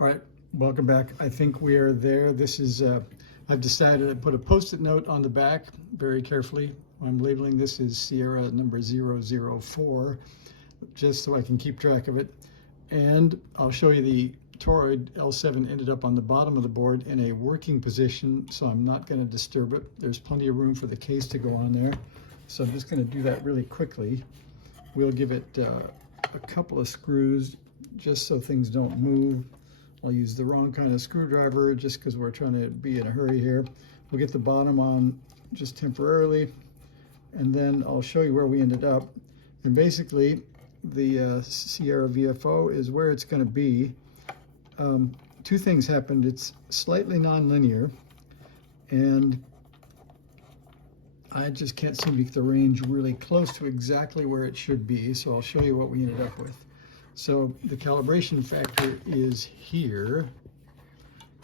All right, welcome back. I think we are there. This is, I've decided to put a Post-it note on the back very carefully. I'm labeling this as Sierra number 004, just so I can keep track of it. And I'll show you the toroid L7 ended up on the bottom of the board in a working position, so I'm not going to disturb it. There's plenty of room for the case to go on there. So I'm just going to do that really quickly. We'll give it a couple of screws just so things don't move. I'll use the wrong kind of screwdriver just because we're trying to be in a hurry here. We'll get the bottom on just temporarily, and then I'll show you where we ended up. And basically, the Sierra VFO is where it's going to be. Two things happened. It's slightly nonlinear, and I just can't seem to get the range really close to exactly where it should be, so I'll show you what we ended up with. So the calibration factor is here,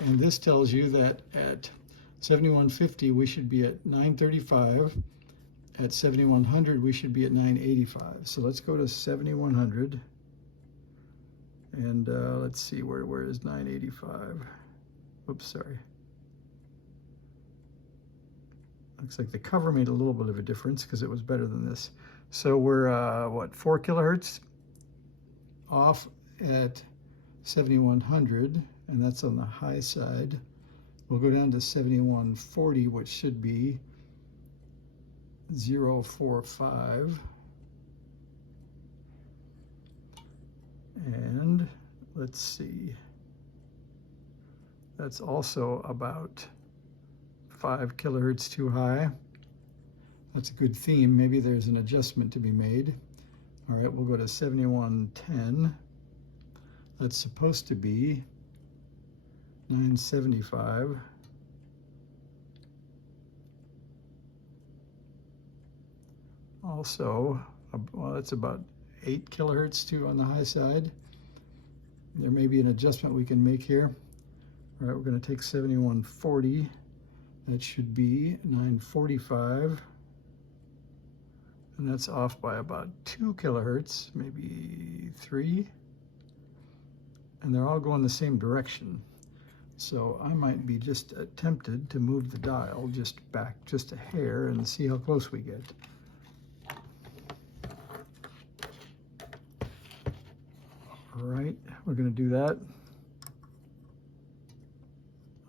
and this tells you that at 7150 we should be at 935, at 7100 we should be at 985. So let's go to 7100, and let's see, where is 985? Oops, sorry. Looks like the cover made a little bit of a difference because it was better than this. So we're, what, 4 kilohertz off at 7100, and that's on the high side. We'll go down to 7140, which should be 045. And let's see, that's also about 5 kilohertz too high. That's a good theme. Maybe there's an adjustment to be made. All right, we'll go to 7110. That's supposed to be 975. Also, well, that's about 8 kilohertz too on the high side. There may be an adjustment we can make here. All right, we're going to take 7140. That should be 945. And that's off by about 2 kilohertz, maybe 3. And they're all going the same direction. So I might be just tempted to move the dial just back just a hair and see how close we get. All right, we're going to do that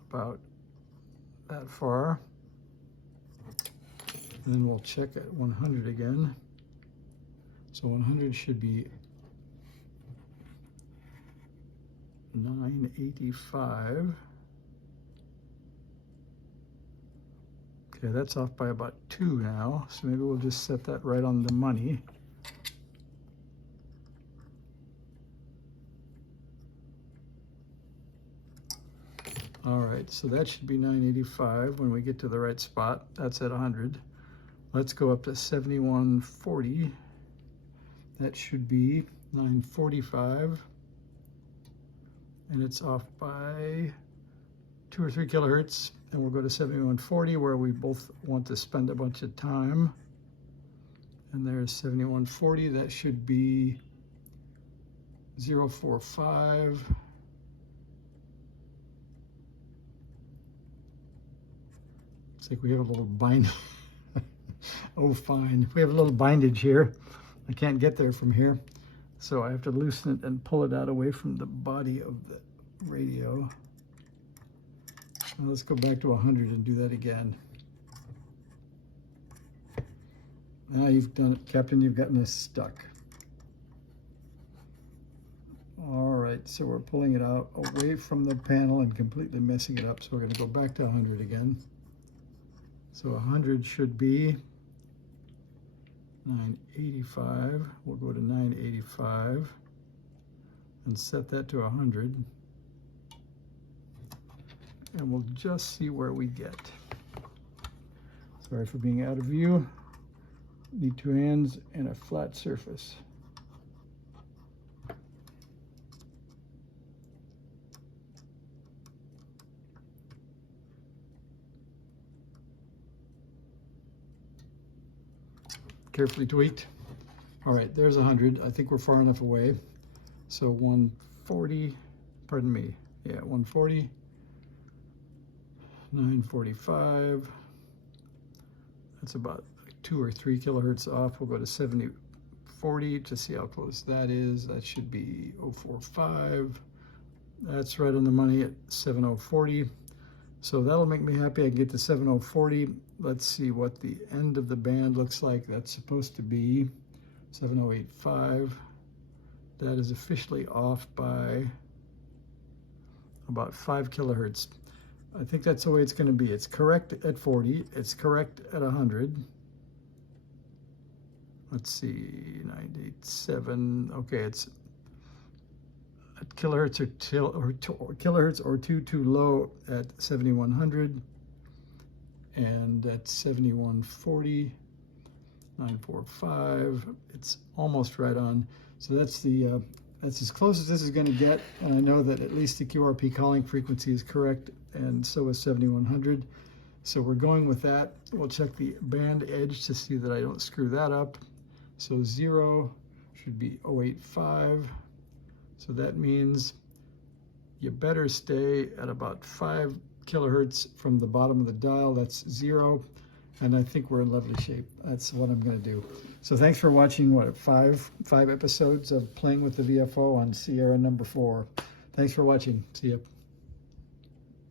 about that far. And then we'll check at 100 again. So 100 should be 985. Okay, that's off by about 2 now. So maybe we'll just set that right on the money. All right, so that should be 985 when we get to the right spot. That's at 100. Let's go up to 7140. That should be 945. And it's off by 2 or 3 kilohertz. And we'll go to 7140 where we both want to spend a bunch of time. And there's 7140. That should be 045. Looks like we have a little bind. Oh, fine. We have a little bindage here. I can't get there from here. So I have to loosen it and pull it out away from the body of the radio. And let's go back to 100 and do that again. Now you've done it, Captain. You've gotten us stuck. All right, so we're pulling it out away from the panel and completely messing it up. So we're going to go back to 100 again. So 100 should be 985. We'll go to 985 and set that to 100. And we'll just see where we get. Sorry for being out of view. Need 2 hands and a flat surface. Carefully tweaked. All right, there's 100. I think we're far enough away. So 140, pardon me, Yeah, 140, 945. That's about 2 or 3 kilohertz off. We'll go to 7040 to see how close that is. That should be 045. That's right on the money at 7040. So that'll make me happy. I can get to 7040. Let's see what the end of the band looks like. That's supposed to be 7085. That is officially off by about 5 kilohertz. I think that's the way it's going to be. It's correct at 40. It's correct at 100. Let's see, 987. Okay, it's at kilohertz or two too low at 7100, and at 7140, 945. It's almost right on. So that's as close as this is going to get. And I know that at least the QRP calling frequency is correct, and so is 7100. So we're going with that. We'll check the band edge to see that I don't screw that up. So 0 should be 085. So that means you better stay at about 5 kilohertz from the bottom of the dial. That's 0. And I think we're in lovely shape. That's what I'm going to do. So thanks for watching, what, five episodes of Playing with the VFO on Sierra number 4. Thanks for watching. See ya.